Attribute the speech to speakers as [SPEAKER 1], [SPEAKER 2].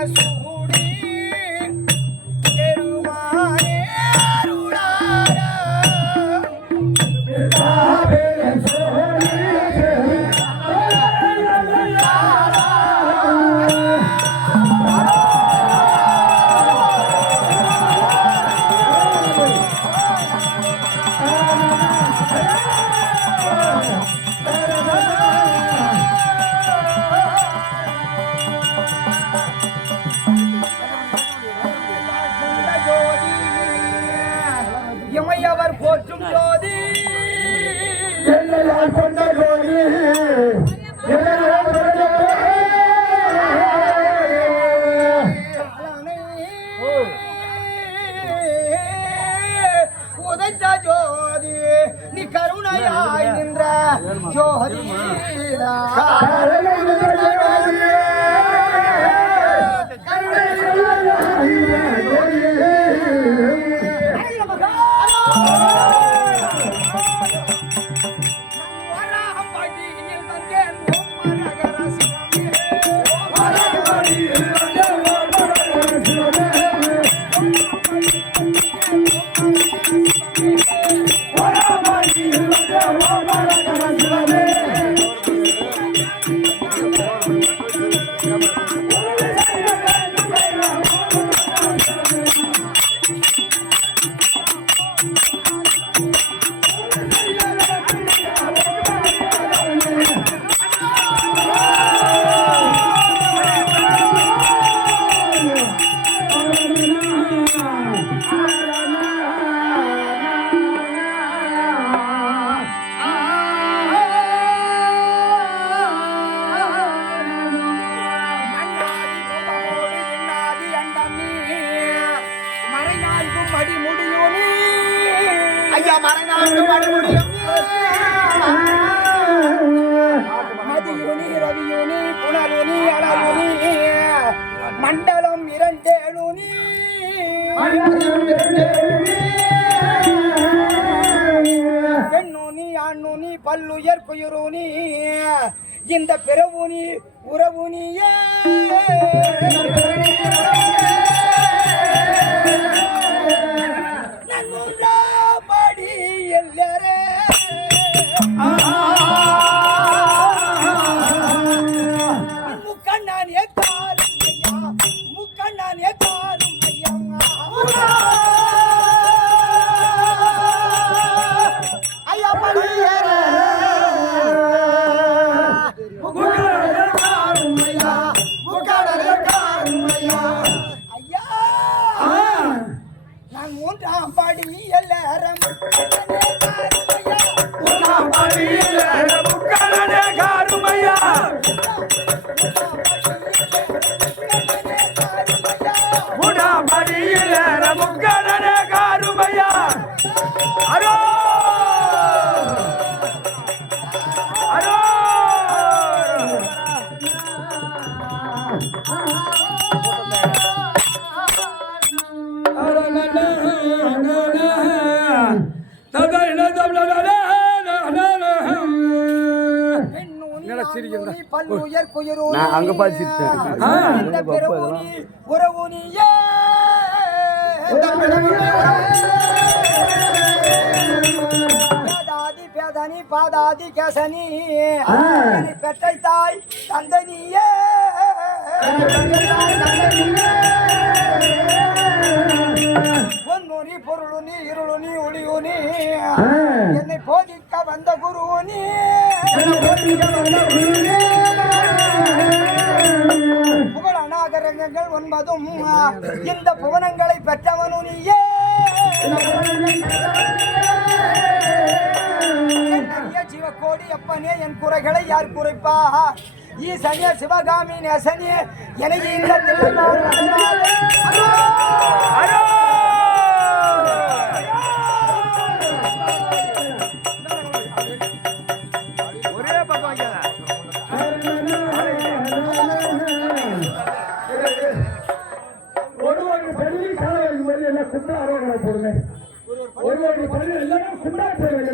[SPEAKER 1] coração
[SPEAKER 2] உதைத்த ஜோதி நீ கருணையாய் நின்ற ஜோதி. நீ. ஐயா மறைநான்கும் அடிமுடியும் நீ. மதியுனி ரவியுனி புனருனி அழகுனி மண்டலம் இரண்டேழுனி பெண்ணுனி ஆண்ணுனி பல்லுயர் குயுருனி இந்த பிறவுனி உறவுனியே நான்
[SPEAKER 1] அங்க பார்த்து சிரிச்சேன்.
[SPEAKER 2] இந்த பிறவுனி பேதனி பாதாதி கேசனி. பெற்றை தாய் தந்தனியே பொன்னுனி பொருளுனி இருளுனி ஒளியுனி. என்னை போதிக்க வந்த குருவுனி. புகழ அநாகரங்கள் ஒன்பதும் இந்த புவனங்களை பெற்றவனு சிவக்கோடி அப்பனே என் குறைகளை யார் குறைப்பா? ஈசனிய சிவகாமி நேசனே எனக்கு இந்த.
[SPEAKER 1] ஒரே ஒரு பெரிய எல்லாரும் குண்டா போடுங்க